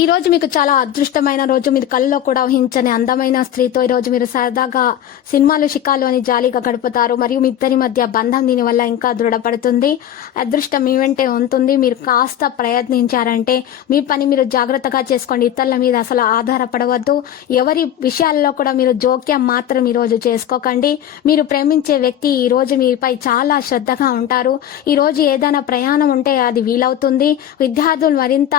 ఈ రోజు మీకు చాలా అదృష్టమైన రోజు. మీరు కళ్ళలో కూడా ఊహించని అందమైన స్త్రీతో ఈ రోజు మీరు సరదాగా సినిమాలు షికాలు అని జాలీగా గడుపుతారు. మరియు మీ ఇద్దరి మధ్య బంధం దీని వల్ల ఇంకా దృఢపడుతుంది. అదృష్టం మీ వెంటే ఉంటుంది. మీరు కాస్త ప్రయత్నించారంటే మీ పని మీరు జాగ్రత్తగా చేసుకోండి. ఇతరుల మీద అసలు ఆధారపడవద్దు. ఎవరి విషయాల్లో కూడా మీరు జోక్యం మాత్రం ఈ రోజు చేసుకోకండి. మీరు ప్రేమించే వ్యక్తి ఈ రోజు మీపై చాలా శ్రద్ధగా ఉంటారు. ఈ రోజు ఏదైనా ప్రయాణం ఉంటే అది వీలవుతుంది. విద్యార్థులు మరింత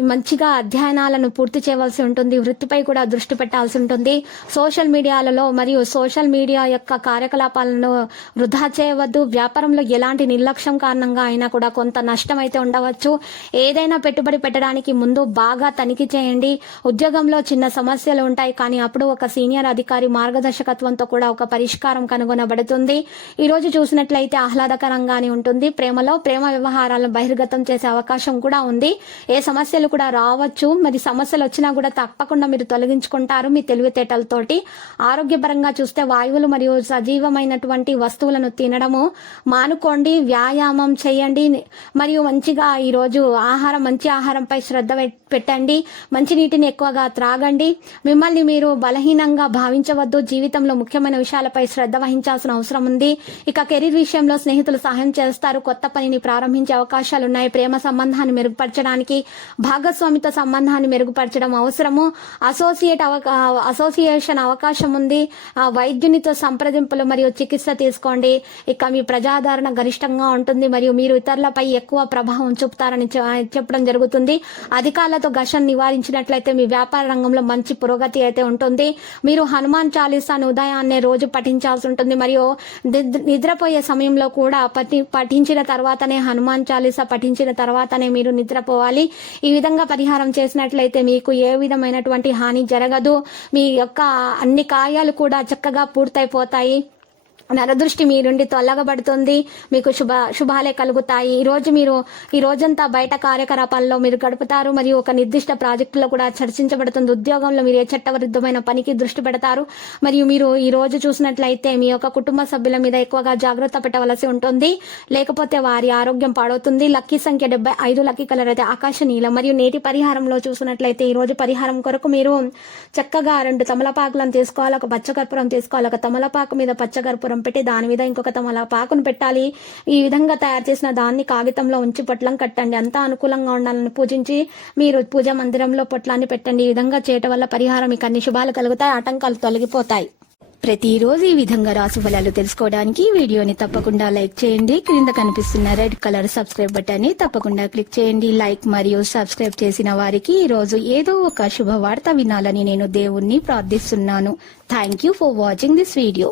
మంచిగా అధ్యయనాలను పూర్తి చేయవలసి ఉంటుంది వృత్తిపై కూడా దృష్టి పెట్టాల్సి ఉంటుంది. సోషల్ మీడియాలలో మరియు సోషల్ మీడియా యొక్క కార్యకలాపాలను వృధా చేయవద్దు. వ్యాపారంలో ఎలాంటి నిర్లక్ష్యం కారణంగా అయినా కూడా కొంత నష్టం అయితే ఉండవచ్చు. ఏదైనా పెట్టుబడి పెట్టడానికి ముందు బాగా తనిఖీ చేయండి. ఉద్యోగంలో చిన్న సమస్యలు ఉంటాయి కానీ అప్పుడు ఒక సీనియర్ అధికారి మార్గదర్శకత్వంతో కూడా ఒక పరిష్కారం కనుగొనబడుతుంది. ఈ రోజు చూసినట్లయితే ఆహ్లాదకరంగానే ఉంటుంది. ప్రేమలో ప్రేమ వ్యవహారాలను బహిర్గతం చేసే అవకాశం కూడా ఉంది. ఏ సమస్యలు కూడా రావచ్చు. మరి సమస్యలు వచ్చినా కూడా తప్పకుండా మీరు తొలగించుకుంటారు మీ తెలివితేటలతోటి. ఆరోగ్యపరంగా చూస్తే వాయువులు మరియు సజీవమైనటువంటి వస్తువులను తినడము మానుకోండి వ్యాయామం చేయండి. మరియు మంచిగా ఈ రోజు ఆహారం మంచి ఆహారంపై శ్రద్ధ పెట్టి పెట్టండి మంచి నీటిని ఎక్కువగా త్రాగండి. మిమ్మల్ని మీరు బలహీనంగా భావించవద్దు. జీవితంలో ముఖ్యమైన విషయాలపై శ్రద్ధ వహించాల్సిన అవసరం ఉంది. ఇక కెరీర్ విషయంలో స్నేహితులు సహాయం చేస్తారు. కొత్త పనిని ప్రారంభించే అవకాశాలు ఉన్నాయి. ప్రేమ సంబంధాన్ని మెరుగుపరచడానికి భాగస్వామితో సంబంధాన్ని మెరుగుపరచడం అవసరము. అసోసియేట్ అవకా అసోసియేషన్ అవకాశం ఉంది. ఆ వైద్యునితో సంప్రదింపులు మరియు చికిత్స తీసుకోండి. ఇక మీ ప్రజాదరణ గరిష్టంగా ఉంటుంది. మరియు మీరు ఇతరులపై ఎక్కువ ప్రభావం చూపుతారని చెప్పడం జరుగుతుంది. అధికారులతో ఘర్షణ నివారించినట్లయితే మీ వ్యాపార రంగంలో మంచి పురోగతి అయితే ఉంటుంది. మీరు హనుమాన్ చాలీసాను ఉదయాన్నే రోజు పఠించాల్సి ఉంటుంది. మరియు నిద్ర- నిద్రపోయే సమయంలో కూడా పఠి పఠించిన తర్వాతనే హనుమాన్ చాలీసా పఠించిన తర్వాతనే మీరు నిద్రపోవాలి. ఈ విధంగా పరిహారం చేసినట్లయితే మీకు ఏ విధమైనటువంటి హాని జరగదు. మీ యొక్క అన్ని కార్యాలు కూడా చక్కగా పూర్తయిపోతాయి. నరదృష్టి మీ నుండి తొలగబడుతుంది. మీకు శుభ శుభాలే కలుగుతాయి. ఈ రోజు మీరు ఈ రోజంతా బయట కార్యకలాపాల్లో మీరు గడుపుతారు. మరియు ఒక నిర్దిష్ట ప్రాజెక్టులో కూడా చర్చించబడుతుంది. ఉద్యోగంలో మీరు ఏ చట్టవిరుద్ధమైన పనికి దృష్టి పెడతారు. మరియు మీరు ఈ రోజు చూసినట్లయితే మీ యొక్క కుటుంబ సభ్యుల మీద ఎక్కువగా జాగ్రత్త పెట్టవలసి ఉంటుంది. లేకపోతే వారి ఆరోగ్యం పాడవుతుంది. లక్కీ సంఖ్య డెబ్బై ఐదు లక్కీ కలర్ అయితే ఆకాశ నీలం. మరియు నేటి పరిహారంలో చూసినట్లయితే ఈ రోజు పరిహారం కొరకు మీరు చక్కగా రెండు తమలపాకులను తీసుకోవాలి. ఒక పచ్చకర్పూరం తీసుకోవాలి. ఒక తమలపాకు మీద పచ్చకర్పూరం పెట్టి దాని మీద ఇంకొక తమలపాకును పెట్టాలి. ఈ విధంగా తయారు చేసిన దాన్ని కాగితంలో ఉంచి పొట్లం కట్టండి. అంతా అనుకూలంగా ఉండాలని పూజించి మీరు పూజ మందిరంలో పొట్లాన్ని పెట్టండి. ఈ విధంగా చేయటం వల్ల పరిహారం మీకు అన్ని శుభాలు కలుగుతాయి. ఆటంకాలు తొలగిపోతాయి. ప్రతిరోజు ఈ విధంగా రాసు ఫలాలు తెలుసుకోవడానికి వీడియోని తప్పకుండా లైక్ చేయండి. క్రింద కనిపిస్తున్న రెడ్ కలర్ సబ్స్క్రైబ్ బటన్ని తప్పకుండా క్లిక్ చేయండి. లైక్ మరియు సబ్స్క్రైబ్ చేసిన వారికి ఈ రోజు ఏదో ఒక శుభవార్త వినాలని నేను దేవుణ్ణి ప్రార్థిస్తున్నాను. Thank you for watching this video